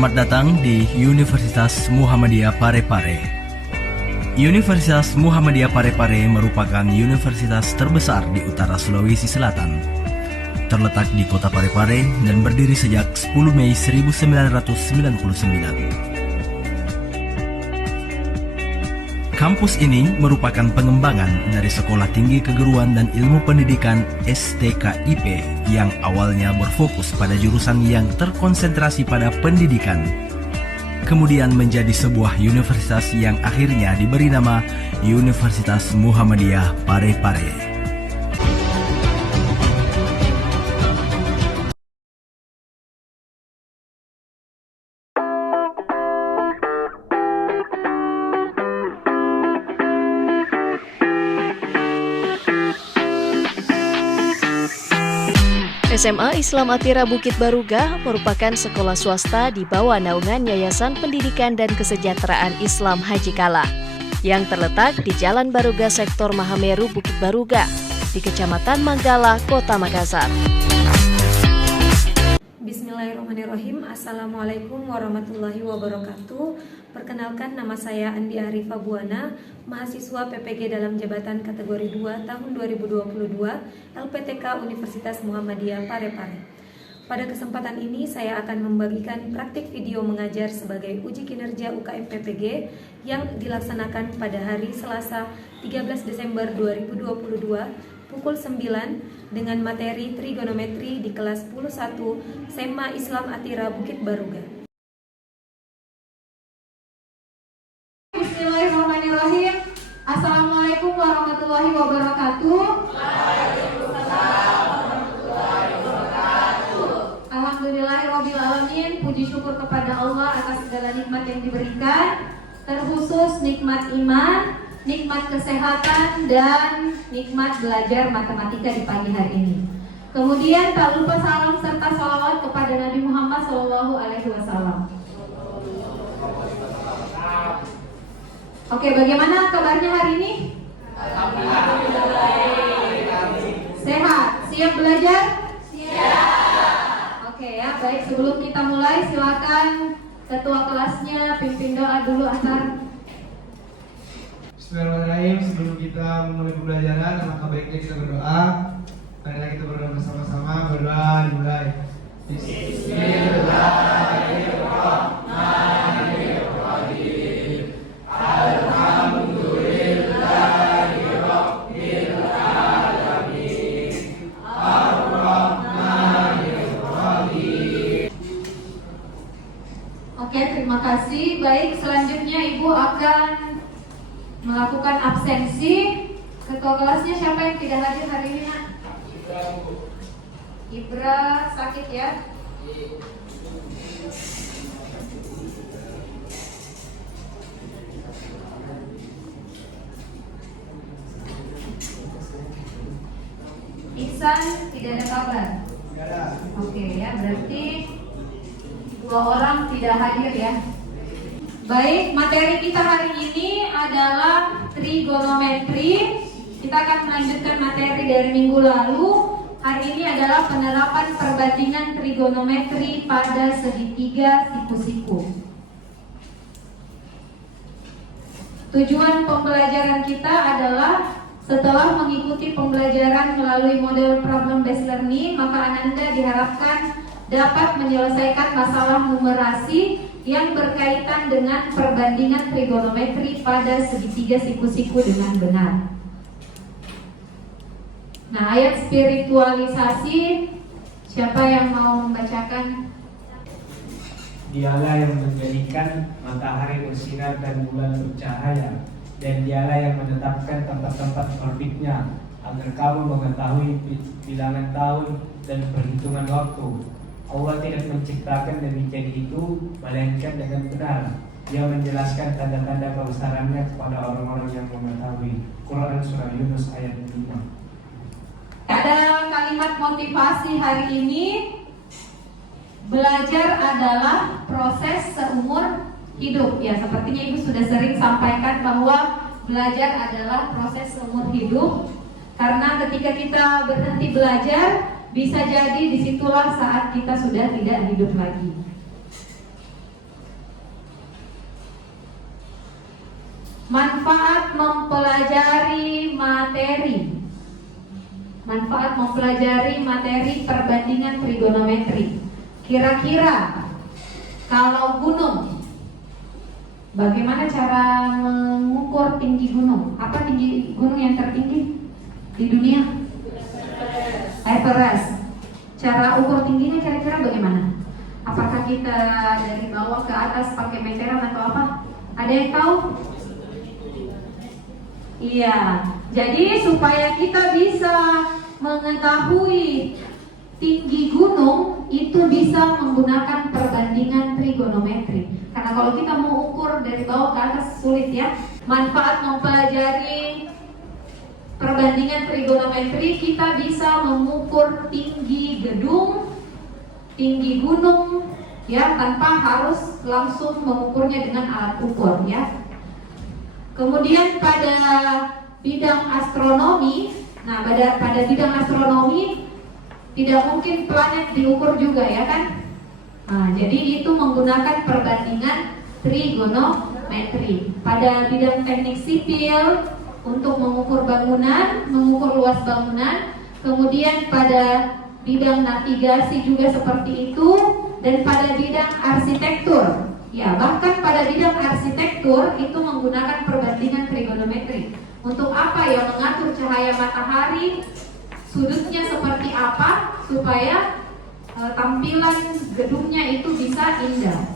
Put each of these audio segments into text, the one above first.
Selamat datang di Universitas Muhammadiyah Parepare. Universitas Muhammadiyah Parepare merupakan universitas terbesar di utara Sulawesi Selatan. Terletak di kota Parepare dan berdiri sejak 10 Mei 1999. Kampus ini merupakan pengembangan dari Sekolah Tinggi Keguruan dan Ilmu Pendidikan STKIP yang awalnya berfokus pada jurusan yang terkonsentrasi pada pendidikan. Kemudian menjadi sebuah universitas yang akhirnya diberi nama Universitas Muhammadiyah Parepare. SMA Islam Atira Bukit Baruga merupakan sekolah swasta di bawah naungan Yayasan Pendidikan dan Kesejahteraan Islam Haji Kala yang terletak di Jalan Baruga Sektor Mahameru Bukit Baruga di Kecamatan Manggala, Kota Makassar. Bismillahirrahmanirrahim. Assalamualaikum warahmatullahi wabarakatuh. Perkenalkan, nama saya Andi Arifa Buana, mahasiswa PPG dalam jabatan kategori 2 tahun 2022 LPTK Universitas Muhammadiyah Parepare. Pada kesempatan ini saya akan membagikan praktik video mengajar sebagai uji kinerja UKM PPG yang dilaksanakan pada hari Selasa 13 Desember 2022 pukul 9 dengan materi trigonometri di kelas 10-1 SMA Islam Atira Bukit Baruga. Bismillahirrahmanirrahim. Assalamualaikum warahmatullahi wabarakatuh. Alhamdulillahirrabbilalamin. Puji syukur kepada Allah atas segala nikmat yang diberikan, terkhusus nikmat iman, nikmat kesehatan, dan nikmat belajar matematika di pagi hari ini. Kemudian tak lupa salam serta salawat kepada Nabi Muhammad SAW. Oke, bagaimana kabarnya hari ini? Sehat? Siap belajar? Siap. Oke ya, baik. Sebelum kita mulai, silakan ketua kelasnya pimpin doa dulu antar. Bismillahirrahmanirrahim. Sebelum kita memulai pembelajaran, alangkah baiknya kita berdoa. Marilah kita berdoa bersama-sama. Berdoa dimulai. Bismillahirrahmanirrahim. Alhamdulillahirabbil alamin. Ar-Rahmanir-Rahim. Oke, terima kasih. Baik, selanjutnya Ibu akan melakukan absensi. Ketua kelasnya siapa yang tidak hadir hari ini, Nak? Ibra sakit ya? Ihsan tidak ada kabar? Oke ya, berarti 2 orang tidak hadir ya. Baik, materi kita hari ini adalah trigonometri. Kita akan melanjutkan materi dari minggu lalu. Hari ini adalah penerapan perbandingan trigonometri pada segitiga siku-siku. Tujuan pembelajaran kita adalah setelah mengikuti pembelajaran melalui model problem based learning, maka Ananda diharapkan dapat menyelesaikan masalah numerasi yang berkaitan dengan perbandingan trigonometri pada segitiga siku-siku dengan benar. Nah, ayat spiritualisasi, siapa yang mau membacakan? Dialah yang menjadikan matahari bersinar dan bulan bercahaya, dan dialah yang menetapkan tempat-tempat orbitnya, agar kamu mengetahui bilangan tahun dan perhitungan waktu. Allah tidak menciptakan demikian itu melainkan dengan benar. Dia menjelaskan tanda-tanda kebesarannya kepada orang-orang yang mengetahui. Quran Surah Yunus ayat 5. Ada kalimat motivasi hari ini. Belajar adalah proses seumur hidup. Ya, sepertinya Ibu sudah sering sampaikan bahwa belajar adalah proses seumur hidup. Karena ketika kita berhenti belajar, bisa jadi disitulah saat kita sudah tidak hidup lagi. Manfaat mempelajari materi. Manfaat mempelajari materi perbandingan trigonometri. Kira-kira kalau gunung, bagaimana cara mengukur tinggi gunung? Apa tinggi gunung yang tertinggi di dunia? Everest. Cara ukur tingginya kira-kira bagaimana? Apakah kita dari bawah ke atas pakai meteran atau apa? Ada yang tahu? Iya, jadi supaya kita bisa mengetahui tinggi gunung itu bisa menggunakan perbandingan trigonometri. Karena kalau kita mau ukur dari bawah ke atas sulit ya. Manfaat mempelajari perbandingan trigonometri, kita bisa mengukur tinggi gedung, tinggi gunung ya, tanpa harus langsung mengukurnya dengan alat ukur ya. Kemudian pada bidang astronomi, nah pada bidang astronomi tidak mungkin planet diukur juga ya kan? Nah, jadi itu menggunakan perbandingan trigonometri. Pada bidang teknik sipil untuk mengukur bangunan, mengukur luas bangunan. Kemudian pada bidang navigasi juga seperti itu, dan pada bidang arsitektur. Ya, bahkan pada bidang arsitektur itu menggunakan perbandingan trigonometri. Untuk apa ya? Mengatur cahaya matahari, sudutnya seperti apa supaya tampilan gedungnya itu bisa indah.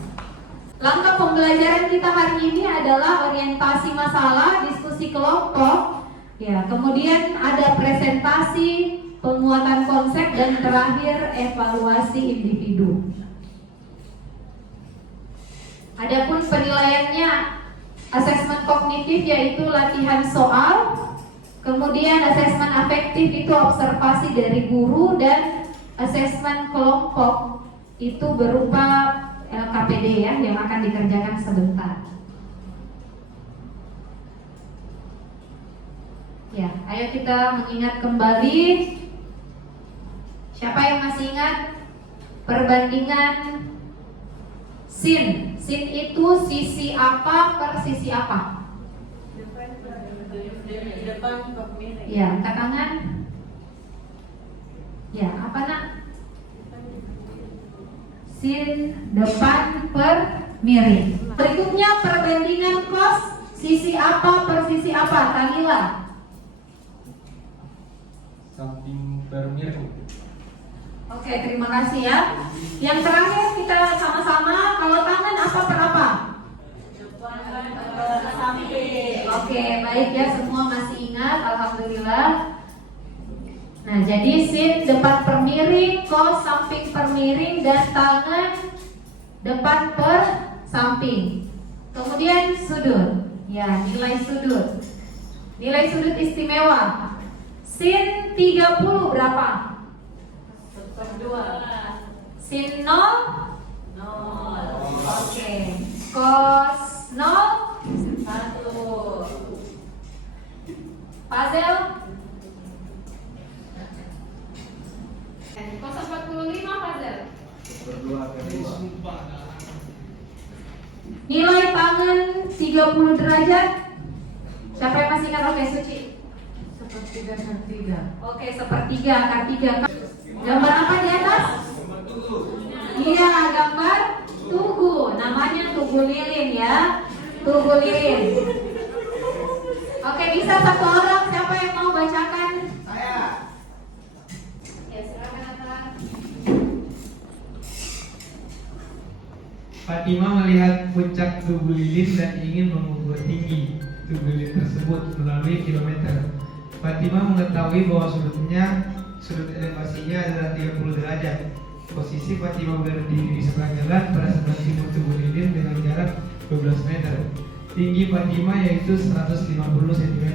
Langkah pembelajaran kita hari ini adalah orientasi masalah, diskusi kelompok. Ya, kemudian ada presentasi, penguatan konsep, dan terakhir evaluasi individu. Adapun penilaiannya, asesmen kognitif yaitu latihan soal, kemudian asesmen afektif itu observasi dari guru, dan asesmen kelompok itu berupa LKPD ya, yang akan dikerjakan sebentar. Ya, ayo kita mengingat kembali. Siapa yang masih ingat perbandingan sin? Sin itu sisi apa per sisi apa? Depan per miring. Ya, angkat tangan. Ya, apa nak? Sin depan per miring. Berikutnya perbandingan cos, sisi apa per sisi apa? Tanila. Samping per miring. Oke, terima kasih ya. Yang terakhir kita sama-sama, kalau tangan apa per apa? Oke, baik ya, semua masih ingat, alhamdulillah. Nah, jadi sin depan per miring, cos samping per miring, dan tangan depan per samping. Kemudian sudut. Ya, nilai sudut. Nilai sudut istimewa. Sin 30 berapa? Sin 0? 0. Oke. Cos 0? 1. Puzzle? Cos 45 puzzle. Nilai tangan 30 derajat. Siapa yang masih ingat? Oke, Suci. Sepertiga akar 3. Oke, sepertiga akar 3. Gambar apa di atas? Iya, gambar tugu. Namanya tugu lilin ya. Tugu lilin. Oke, bisa satu orang. Siapa yang mau bacakan? Saya. Ya, silakan Atta. Fatimah melihat puncak tugu lilin dan ingin mengukur tinggi tugu lilin tersebut melalui kilometer. Fatimah mengetahui bahwa sudut elevasinya adalah 30 derajat. Posisi Fatimah berdiri di sebelah jalan pada sebelah timur tugu lilin dengan jarak 12 meter. Tinggi Fatimah yaitu 150 cm.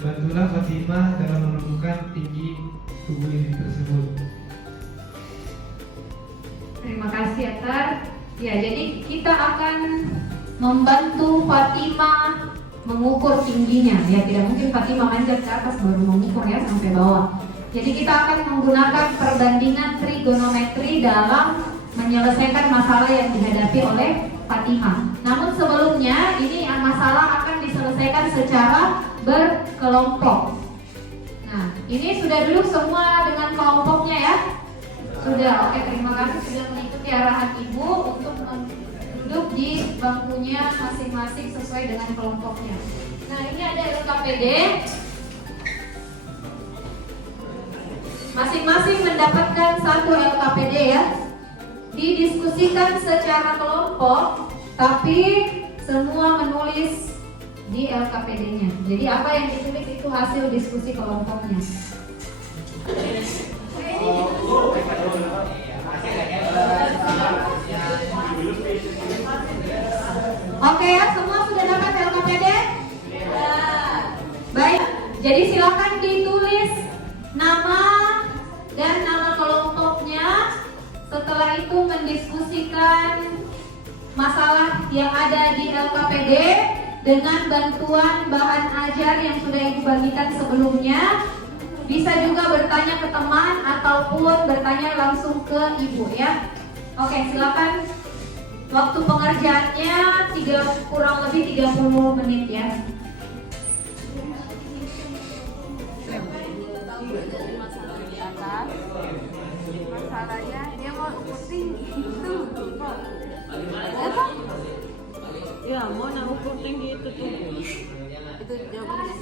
Bantulah Fatimah dalam menentukan tinggi tugu lilin tersebut. Terima kasih Atar. Ya, jadi kita akan membantu Fatimah mengukur tingginya. Ya, tidak mungkin Fatimah manjat ke atas baru mengukur ya sampai bawah. Jadi kita akan menggunakan perbandingan trigonometri dalam menyelesaikan masalah yang dihadapi oleh Fatimah. Namun sebelumnya ini masalah akan diselesaikan diskusikan secara berkelompok. Nah, ini sudah dulu semua dengan kelompoknya ya? Sudah, oke, terima kasih sudah mengikuti arahan Ibu untuk duduk di bangkunya masing-masing sesuai dengan kelompoknya. Nah, ini ada LKPD. Masing-masing mendapatkan satu LKPD ya. Didiskusikan secara kelompok, tapi semua menulis di LKPD-nya. Jadi apa yang ditulis itu hasil diskusi kelompoknya. Oke ya, semua sudah dapat LKPD? Baik, jadi silakan ditulis nama dan nama kelompoknya. Setelah itu mendiskusikan masalah yang ada di LKPD dengan bantuan bahan ajar yang sudah Ibu bagikan sebelumnya. Bisa juga bertanya ke teman ataupun bertanya langsung ke Ibu ya. Oke, silakan. Waktu pengerjaannya kurang lebih 30 menit ya. Masalahnya dia mau ukur tinggi itu apa? Ya mau nak ukur tinggi itu tuh. Itu jawabannya.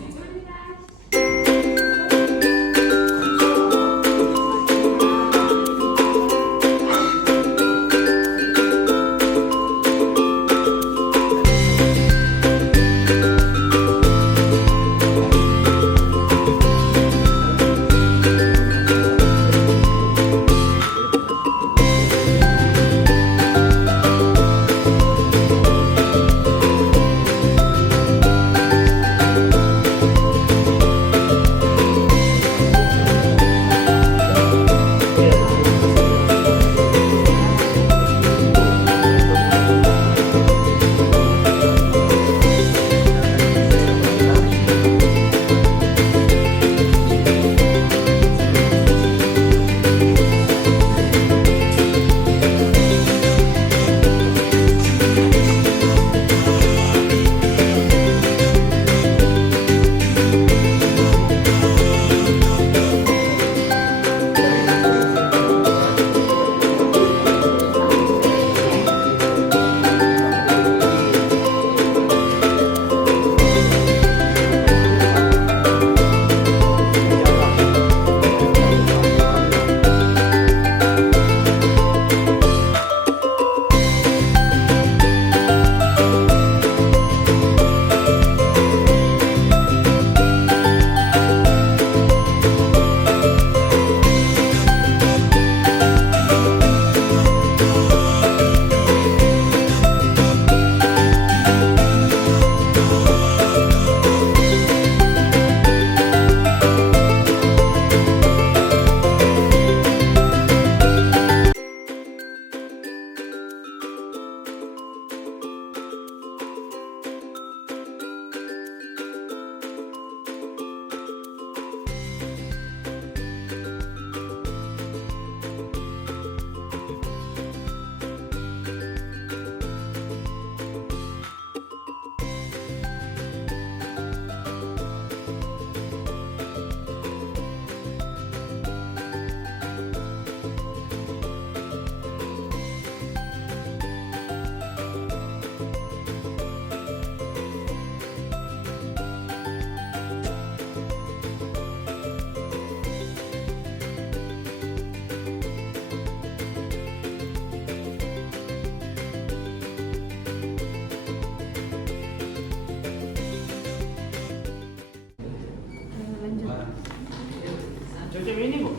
Cocok ini Bu?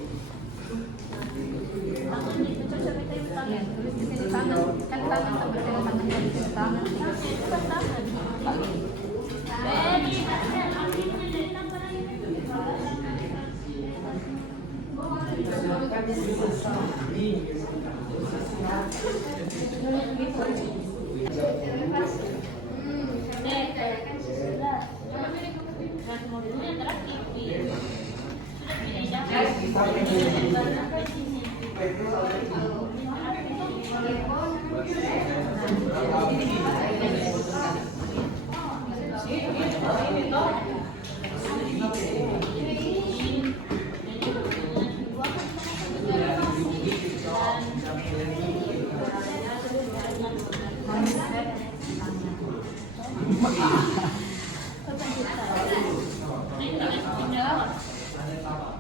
Ya, tulis di sini tangan. Kan tangan seperti tangan dari tangan.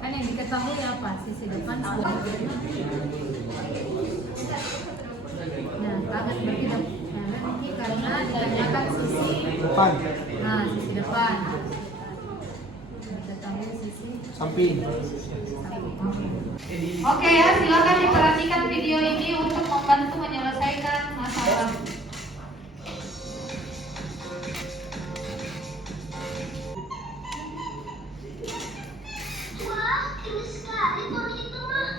Kan yang diketahui apa? Sisi depan sebelah. Nah, banget berarti ini karena ditanyakan sisi Depan. Nah, sisi depan. Diketahui sisi Samping. Oke ya, silakan diperhatikan video ini untuk membantu menyelesaikan masalah. Wah, ini sekali pohon itu mah.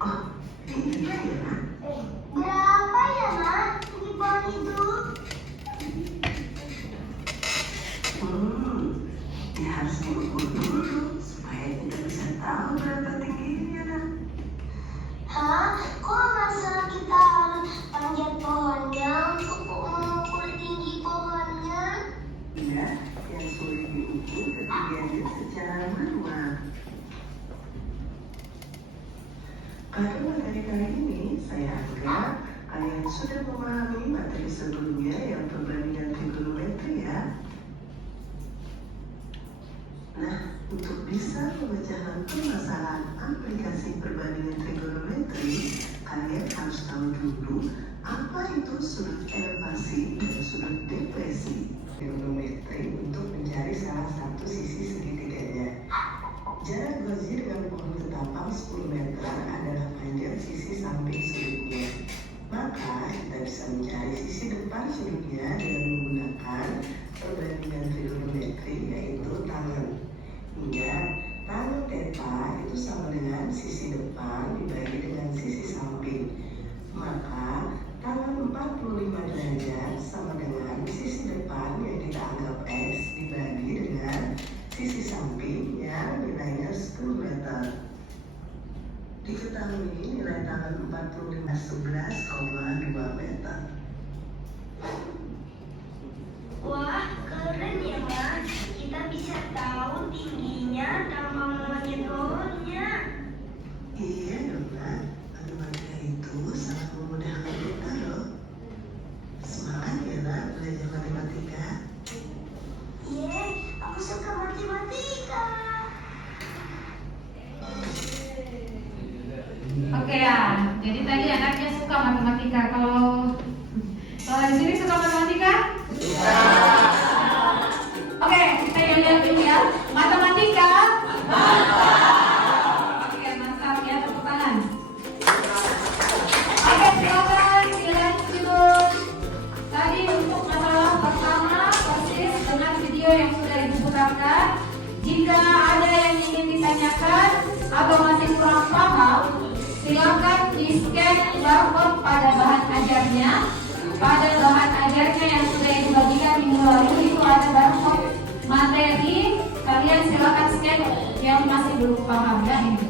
Oh, tingginya ya, Mak? Berapa ya, Mak? Tinggi pohon itu? Ya harus diukur dulu supaya kita bisa tahu berapa tingginya, Nak. Hah? Kok masa kita harus panjat pohonnya untuk mengukur tinggi pohonnya? Iya, yang sulit diukur ketinggiannya secara manual. Pada materi kali ini, saya anggap kalian sudah memahami materi sebelumnya yang perbandingan trigonometri ya. Nah, untuk bisa memecahkan permasalahan aplikasi perbandingan trigonometri, kalian harus tahu dulu apa itu sudut elevasi dan sudut depresi trigonometri untuk mencari salah satu sisi segitiganya. Jarak gozi dengan pohon ketapang 10 meter adalah panjang sisi samping sudutnya. Maka kita bisa mencari sisi depan sudutnya dengan menggunakan perbandingan trigonometri yaitu tangan. Ingat, tangan theta itu sama dengan sisi depan dibagi dengan sisi samping. Maka tangan 45 derajat sama dengan sisi depan yang kita anggap X dibagi dengan sisi samping yang nilainya 10 meter. Diketahui nilai tangan 45 11,2 meter. Wah, keren ya, Mas. Kita bisa tahu tingginya tanpa memanjat pohonnya. Iya dong, Nak. Matematika itu sangat memudahkan kita loh. Semangat ya, Nak, belajar matematika. Iya, aku suka matematika. Oke ya, jadi tadi anaknya suka matematika. Kalau di sini suka matematika? Oke, kita lihat dulu ya. Matematika. Oke, mantap ya, tepuk tangan. Oke, silakan tadi untuk masalah pertama persis dengan video yang sudah diputarkan. Jika ada yang ingin ditanyakan atau masih kurang paham, silakan di-scan barcode pada bahan ajarnya. Pada bahan ajarnya yang sudah dibagikan minggu lalu itu ada barcode materi. Kalian silakan scan yang masih belum paham ya ini.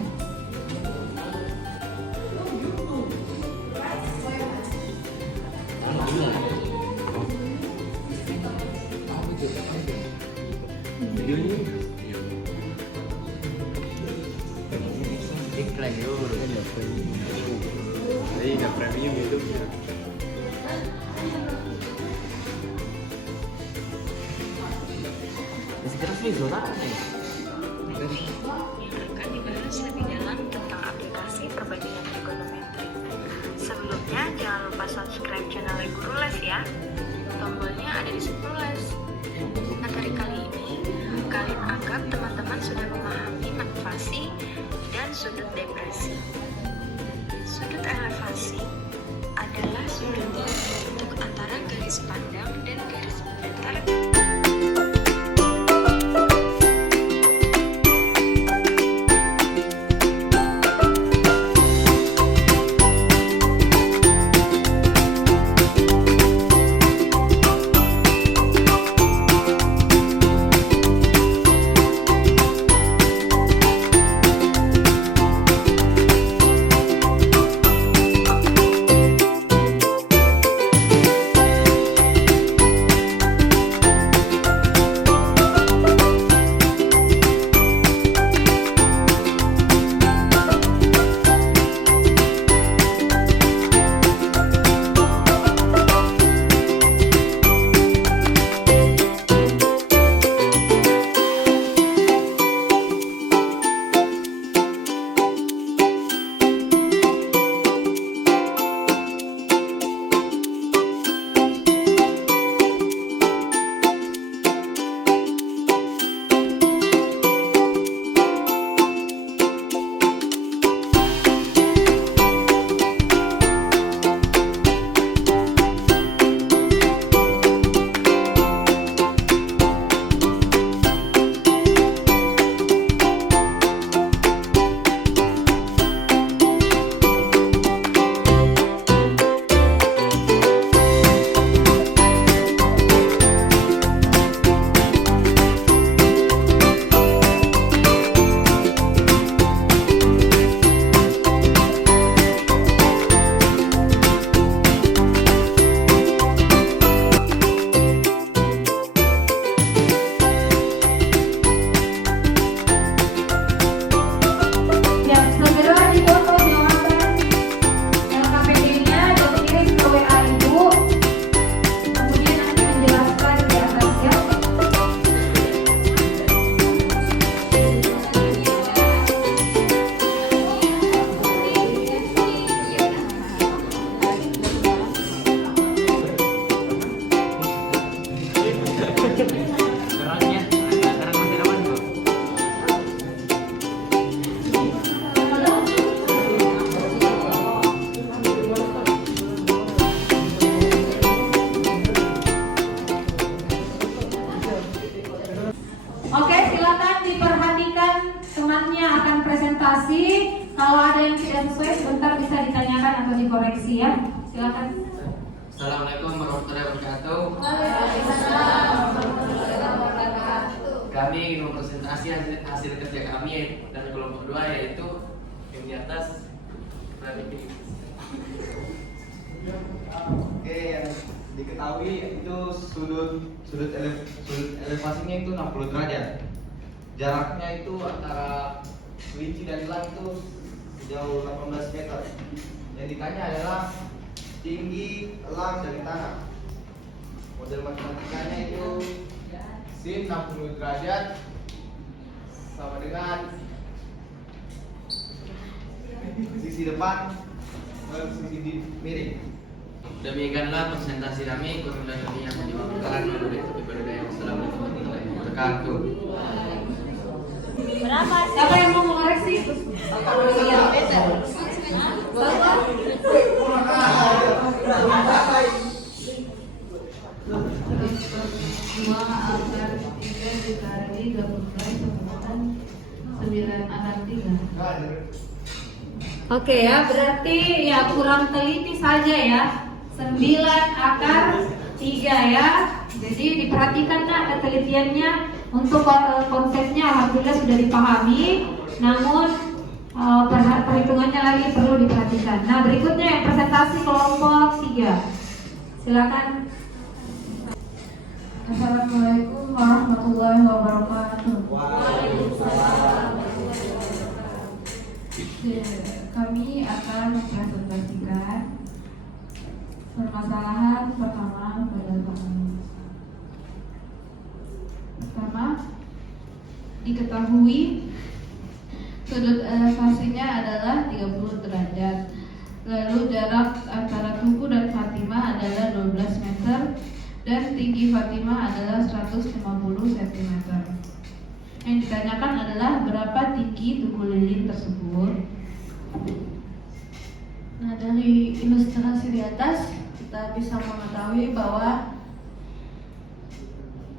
Iklan dulu. Jadi udah premium YouTube ya. Terus nih zona nih. Akan dibahas lebih dalam tentang aplikasi perbandingan trigonometri. Sebelumnya jangan lupa subscribe channel Guru Les ya. Tombolnya ada di sebelah Les. Materi kali ini kalian anggap teman-teman sudah memahami elevasi dan sudut depresi. Sudut elevasi adalah sudut yang terbentuk antara garis pandang dan garis datar. tidak sesuai sebentar bisa ditanyakan atau dikoreksi ya. Silakan. Assalamualaikum warahmatullahi wabarakatuh. Kami ingin mempresentasi hasil kerja kami dari kelompok 2, yaitu yang di atas. Oke, yang diketahui itu sudut elevasinya itu 60 derajat. Jaraknya itu antara kelinci dan elang itu sejauh 18 meter. Yang ditanya adalah tinggi elang dari tanah. Model matematikanya itu sin 60 derajat sama dengan sisi depan ke sisi miring. Demikianlah presentasi kami. Kurang lebih yang menyebabkan menurut kepada Wassalamualaikum warahmatullahi wabarakatuh. Berapa? Siapa yang mau mengoreksi? Dua akar 3 dikali gabungkan semuatan 9 akar 3. Oke ya, berarti ya kurang teliti saja ya. 9 akar 3 ya. Jadi diperhatikan nak ketelitiannya. Untuk konsepnya alhamdulillah sudah dipahami. Namun perhitungannya lagi perlu diperhatikan. Nah, berikutnya yang presentasi kelompok 3. Silakan. Assalamualaikum warahmatullahi wabarakatuh. Kami akan mempresentasikan permasalahan pertama pada kami. Pertama, diketahui sudut elevasinya adalah 30 derajat. Lalu jarak antara Tugu dan Fatimah adalah 12 meter dan tinggi Fatimah adalah 150 cm. Yang ditanyakan adalah berapa tinggi Tugu Lilin tersebut. Nah, dari ilustrasi di atas kita bisa mengetahui bahwa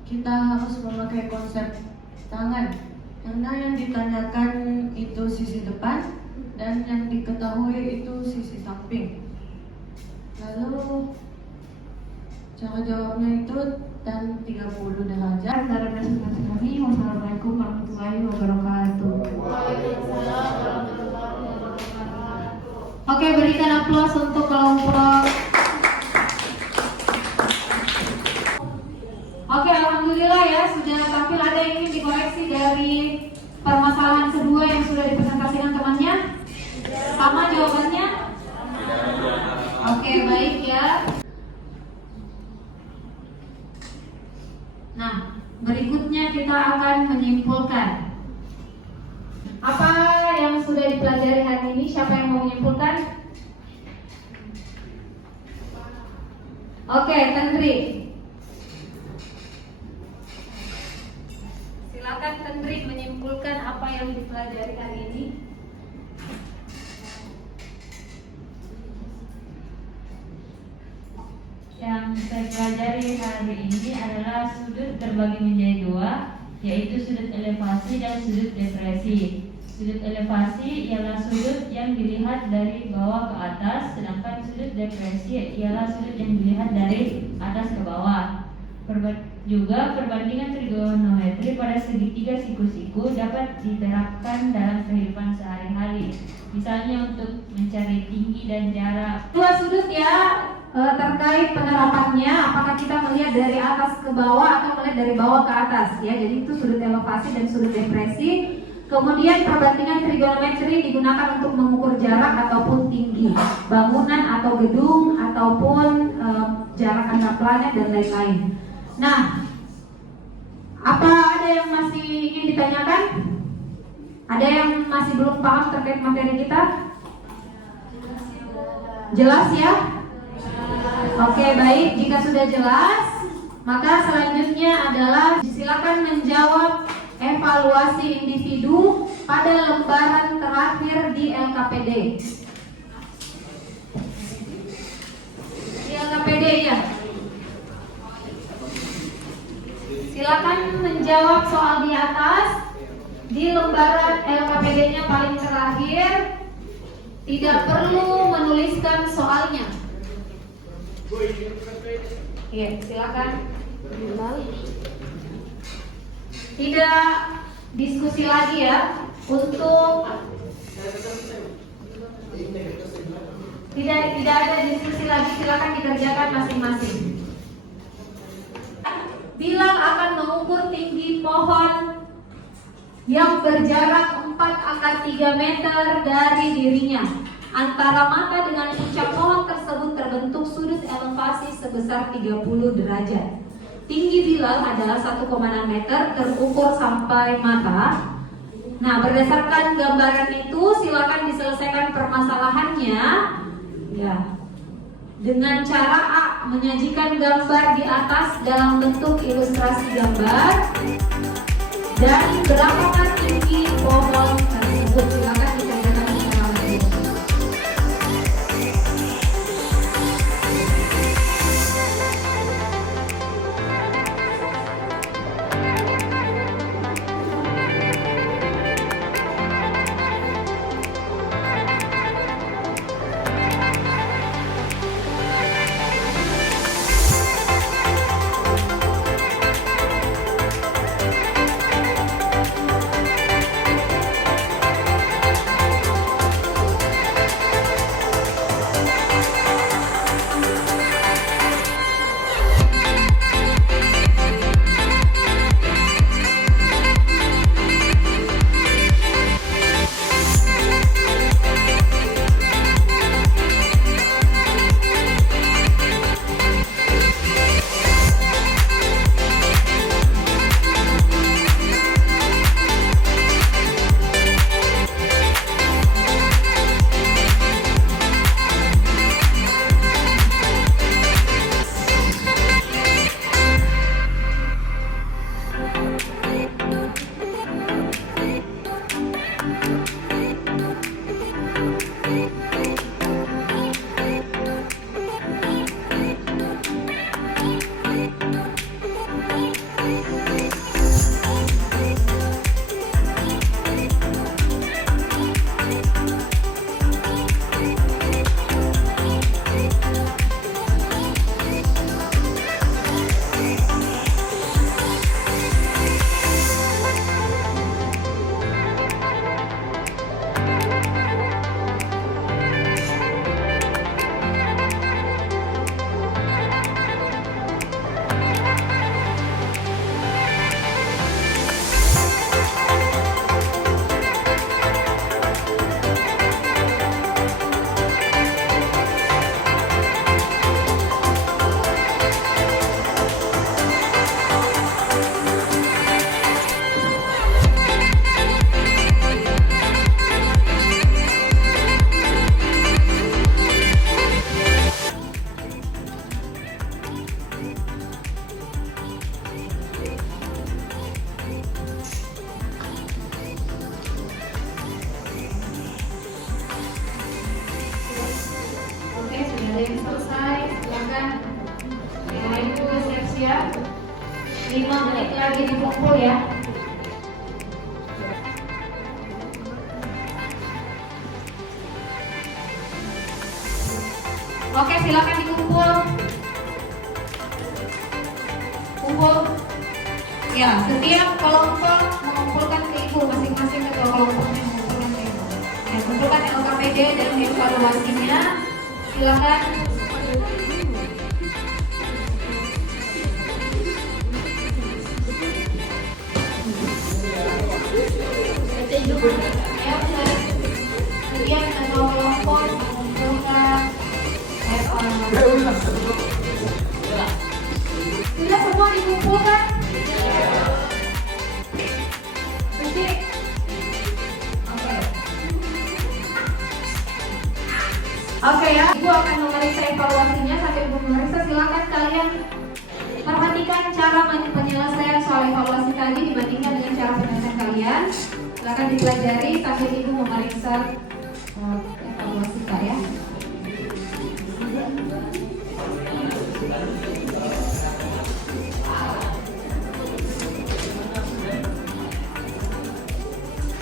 kita harus memakai konsep tangan, karena yang ditanyakan itu sisi depan dan yang diketahui itu sisi samping. Lalu cara jawabnya itu tan 30 derajat. Dari presentasi kami, wassalamualaikum warahmatullahi wabarakatuh. Oke, berikan aplaus untuk kelompok. Oke, alhamdulillah ya sudah tampil. Ada yang ingin dikoreksi dari permasalahan kedua yang sudah dipresentasikan temannya? Sama jawabannya? Oke, baik ya. Nah, berikutnya kita akan menyimpulkan apa yang sudah dipelajari hari ini. Siapa yang mau menyimpulkan? Oke, Tendri. Silakan Tendri menyimpulkan apa yang dipelajari hari ini. Yang saya pelajari hari ini adalah sudut terbagi menjadi 2, yaitu sudut elevasi dan sudut depresi. Sudut elevasi ialah sudut yang dilihat dari bawah ke atas, sedangkan sudut depresi ialah sudut yang dilihat dari atas ke bawah. Juga perbandingan trigonometri pada segitiga siku-siku dapat diterapkan dalam kehidupan sehari-hari. Misalnya untuk mencari tinggi dan jarak. Dua sudut ya, terkait penerapannya, apakah kita melihat dari atas ke bawah atau melihat dari bawah ke atas ya. Jadi itu sudut elevasi dan sudut depresi. Kemudian perbandingan trigonometri digunakan untuk mengukur jarak ataupun tinggi bangunan atau gedung ataupun jarak antar planet dan lain-lain. Nah, apa ada yang masih ingin ditanyakan? Ada yang masih belum paham terkait materi kita? Jelas ya? Oke, baik. Jika sudah jelas, maka selanjutnya adalah silakan menjawab evaluasi individu pada lembaran terakhir di LKPD. Di LKPD ya. Silakan menjawab soal di atas di lembaran LKPD-nya paling terakhir. Tidak perlu menuliskan soalnya. Iya, silakan. Tidak diskusi lagi ya. Untuk tidak ada diskusi lagi, silakan dikerjakan masing-masing. Bilal akan mengukur tinggi pohon yang berjarak 4-3 meter dari dirinya. Antara mata dengan puncak pohon tersebut terbentuk sudut elevasi sebesar 30 derajat. Tinggi Bilal adalah 1,6 meter terukur sampai mata. Nah, berdasarkan gambaran itu silakan diselesaikan permasalahannya ya. Dengan cara A, menyajikan gambar di atas dalam bentuk ilustrasi gambar. Dan berapakah tinggi pohon tersebut? Silakan dikerjakan secara langsung. Ada yang selesai, silakan. Yang lain juga siap-siap. 5 menit lagi dikumpul ya. Oke, silakan dikumpul. Kumpul. Ya, setiap kelompok mengumpulkan ke ibu masing-masing, ketua kelompoknya mengumpulkan ke ibu. Ya, kumpulkan LKPD dan evaluasinya. Silakan. Kemudian ketua kelompok mengumpulkan sudah semua dikumpulkan? Oke ya, Ibu akan memeriksa evaluasinya. Sambil Ibu memeriksa, silakan kalian perhatikan cara penyelesaian soal evaluasi tadi dibandingkan dengan cara penyelesaian kalian. Silakan dipelajari sambil Ibu memeriksa evaluasi saya.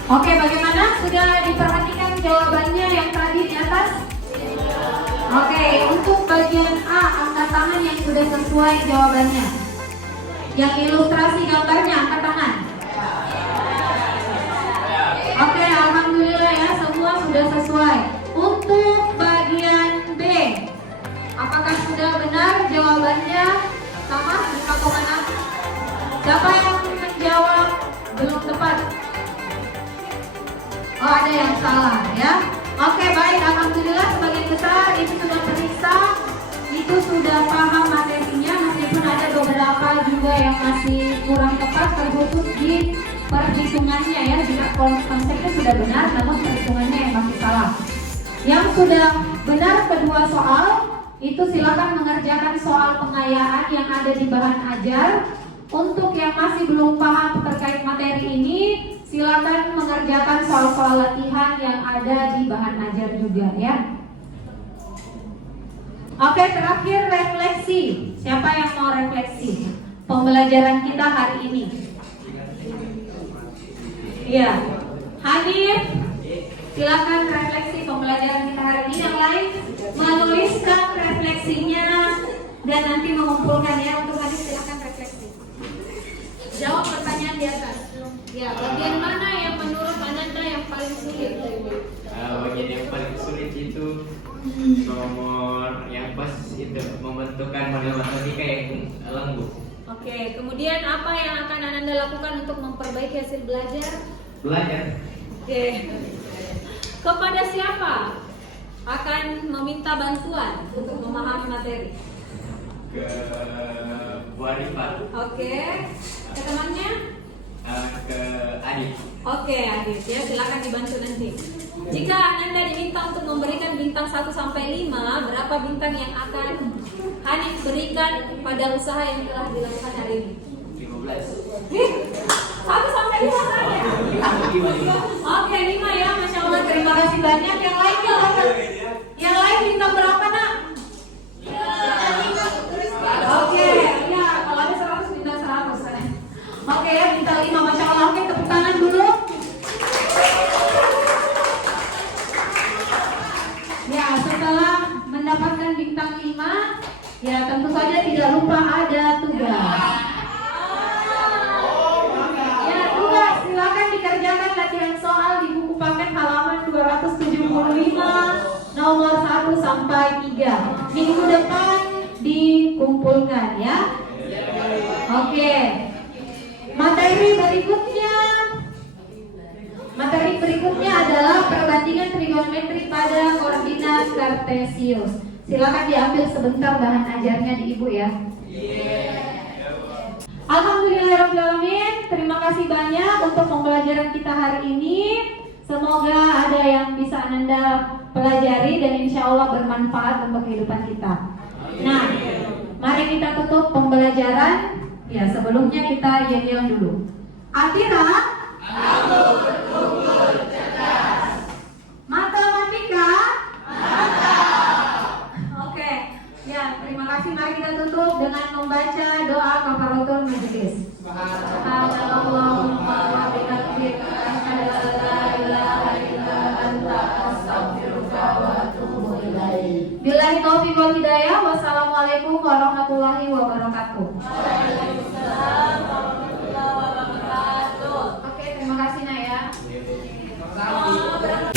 Oke, bagaimana? Sudah diperhatikan jawabannya yang tadi di atas? Oke, untuk bagian A, angkat tangan yang sudah sesuai jawabannya. Yang ilustrasi gambarnya, angkat tangan. Oke, alhamdulillah ya, semua sudah sesuai. Untuk bagian B, apakah sudah benar jawabannya? Sama 5,6. Siapa yang menjawab belum tepat? Oh, ada yang salah ya. Oke, baik, alhamdulillah sebagian besar itu sudah periksa, itu sudah paham materinya, meskipun ada beberapa juga yang masih kurang tepat terkhusus di perhitungannya ya. Jika konsepnya sudah benar, namun perhitungannya yang masih salah. Yang sudah benar kedua soal, itu silakan mengerjakan soal pengayaan yang ada di bahan ajar. Untuk yang masih belum paham terkait materi ini, silakan mengerjakan soal-soal latihan yang ada di bahan ajar juga ya. Oke, terakhir refleksi. Siapa yang mau refleksi pembelajaran kita hari ini? Iya, Hanif, silakan refleksi pembelajaran kita hari ini. Yang lain menuliskan refleksinya dan nanti mengumpulkan ya. Untuk Hanif silakan refleksi. Jawab pertanyaan di atas. Ya, bagian mana yang menurut Ananda yang paling sulit? Bagian yang paling sulit itu nomor yang pas itu membentukkan model matematika yang lembut. Oke, kemudian apa yang akan Ananda lakukan untuk memperbaiki hasil belajar? Belajar. Oke. Kepada siapa akan meminta bantuan untuk memahami materi? Ke Bu Arifah. Oke. Ke temannya? Ke Adit. Oke, Adit ya, silakan dibantu nanti. Jika Ananda diminta untuk memberikan bintang 1 sampai 5, berapa bintang yang akan Hanif berikan pada usaha yang telah dilakukan hari ini? 15. 1 sampai 5 saja. Oke, 5 ya, Masya Allah, terima kasih banyak. Yang lain silakan. Yang lain bintang berapa nak? Oke, ya, kalau ada 100 bintang 100. Oke ya, bintang 5, Masya Allah. Oke, tepuk tangan dulu. Ya, setelah mendapatkan bintang 5, ya tentu saja tidak lupa ada tugas. Ya, tugas silakan dikerjakan latihan soal di buku paket halaman 275 nomor 1 sampai 3. Minggu depan dikumpulkan ya. Oke. Materi berikutnya adalah perbandingan trigonometri pada koordinat kartesius. Silakan diambil sebentar bahan ajarnya di Ibu ya. Alhamdulillahirrahmanirrahim. Terima kasih banyak untuk pembelajaran kita hari ini. Semoga ada yang bisa Ananda pelajari dan insya Allah bermanfaat untuk kehidupan kita. Nah, mari kita tutup pembelajaran. Ya, sebelumnya kita yel-yel dulu. Atira, aku bertumbuh cerdas. Matematika, mantap. Oke, ya terima kasih. Mari kita tutup dengan membaca doa kafaratul majlis. Subhanallahumma wa bihamdika asyhadu an la ilaha illa anta astaghfiruka wa atubu ilaik. Billahi taufiq wal hidayah. Wassalamualaikum warahmatullahi wabarakatuh. Oke, terima kasih Naya. Berapa